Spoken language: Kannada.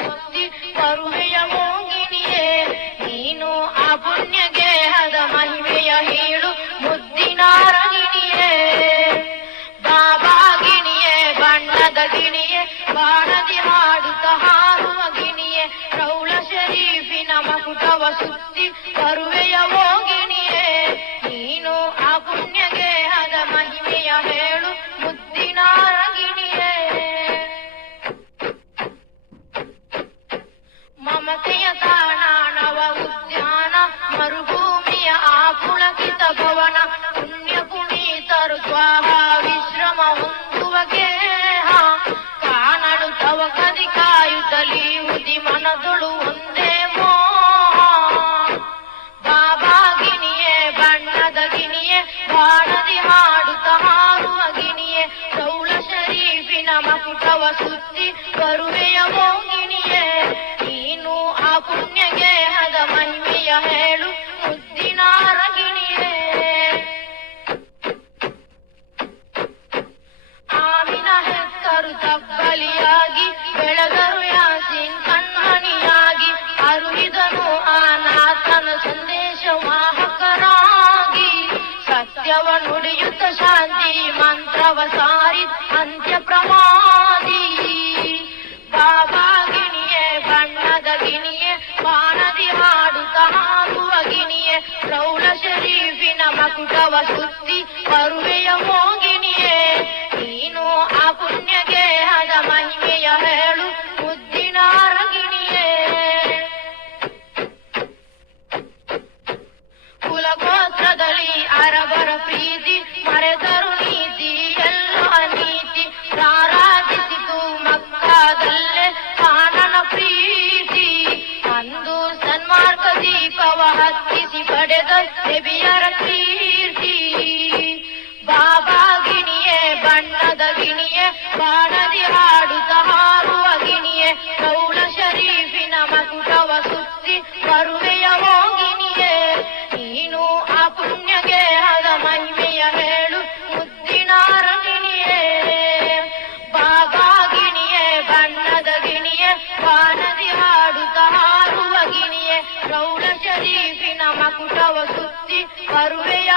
ಸುತ್ತಿ ಬರುವೆಯ ಮೋಗಿನಿಯೇ ನೀನು ಆ ಪುಣ್ಯ ಗೇಹದ ಮಹಿಮೆಯ ಹೇಳು ಮುದ್ದಿನ ರಂಗಿಣಿಯೇ ಬಾಬಾಗಿಣಿಯೇ ಬಣ್ಣದ ಗಿಣಿಯೇ ಬಾಣದಿ ಹಾಡುತ್ತ ಹಾರುವ ಗಿಣಿಯೇ ರೌಳ ಶರೀಫಿನ ಮಕುಟವ ಸುತ್ತಿ ಬರುವೆಯ ಮೋಗಿನಿಯೇ ನೀನು ಆ ಪುಣ್ಯ ಗೇಹದ ಮಹಿಮೆಯ ಹೇಳು ಮುದ್ದಿನ ರಂಗಿಣಿಯೇ ಮಮತೆಯ ತಾಣ ನವ ಉದ್ಯಾನ ಮರುಭೂಮಿಯ ಆ ಪುಳಕಿತ ಭವನ ಪುಣ್ಯ ಪುನೀತರು ಸ್ವಾಹ ವಿಶ್ರಮ ಹೊಂದುವ ಗೇಹ ಕಾಣಲು ತವ ಕದಿ ಕಾಯುತ್ತಲಿ ಉದಿ ಮನದೊಳು ಒಂದೇ ಮೋಹ ಬಾಬಾಗಿನಿಯೇ ಬಣ್ಣದ ಗಿಣಿಯೇ ಬಾಣದಿ ಹಾಡುತ್ತ ಹಾರುವ ಗಿಣಿಯೇ ರೌಳ ಶರೀಫಿನ ಮಕುಟವ ಸುತ್ತಿ ಬರುವೆಯ ಮೋಗಿನಿಯೇ ನೀನು ಆ ಪುಣ್ಯ ಗೇಹದ ಮಹಿಮೆಯ ಹೇಳು ಮುದ್ದಿನ ರಂಗಿಣಿಯೇ ಆಮಿನ ಹೆತ್ತರು ತಬ್ಬಲಿಯಾಗಿ ಬೆಳೆದರು ಯಾಸಿನ್ ಕಣ್ಮಣಿಯಾಗಿ ಅರುಹಿದನು ಆನಾಥನ ಸಂದೇಶ ವಾಹಕರಾಗಿ ಸತ್ಯವ ನುಡಿಯುತ್ತ ಶಾಂತಿ ಮಂತ್ರವ ಸಾರಿ ಅಂತ್ಯ ಪ್ರಮಾದಿ ಬಾಬಾಗಿಣಿಯೇ ಬಣ್ಣದ ಗಿಣಿಯೇ ಬಾಣದಿ ಹಾಡುತ್ತ ಹಾರುವ ಗಿಣಿಯೇ ರೌಳ ಶರೀಫಿನ ಮಕುಟವ ಸುತ್ತಿ ಬರುವೆಯ ಮೋಗಿನಿಯೇ ನೀನು ಆ ಪುಣ್ಯ ಗೇಹದ ಮಹಿಮೆಯ ಹೇಳು ಮುದ್ದಿನ ರಂಗಿಣಿಯೇ ಕುಲಗೋತ್ರದಲ್ಲಿ ಅರಬರ ಪ್ರೀತಿ ಮರೆತರು ನೀತಿ ಎಲ್ಲೋ ಅನೀತಿ ಪ್ರಾರಾಧಿಸಿತು ಮಕ್ಕಾದಲ್ಲೇ ಕಾನನ ಪ್ರೀತಿ ಅಂದು ಸನ್ಮಾರ್ಗ ದೀಪವ ಹತ್ತಿಸಿ ಪಡೆದ ದೇವಿಯರ ಕೀರ್ತಿ ಬಾಬಾಗಿಣಿಯೇ ಬಣ್ಣದ ಗಿಣಿಯೇ ಬಾಣದಿ ಹಾಡುತ್ತ ಹಾರುವ ಗಿಣಿಯೇ ರೌಳ ಶರೀಫಿನ ಮಕುಟವ ಸುತ್ತಿ ಬರುವೆಯ ಮೋಗಿನಿಯೇ ನೀನು ಆ ಪುಣ್ಯ ಗೇಹದ ಮಹಿಮೆಯ ಹೇಳು ಮುದ್ದಿನ ರಂಗಿಣಿಯೇ ಬಾಬಾಗಿಣಿಯೇ ಬಣ್ಣದ ಗಿಣಿಯೇ ಬಾಣದಿ ಹಾಡುತ್ತ ಹಾರುವ ಗಿಣಿಯೇ ರೌಳ ಶರೀಫಿನ ಮಕುಟವ ಸುತ್ತಿ ಬರುವೆಯ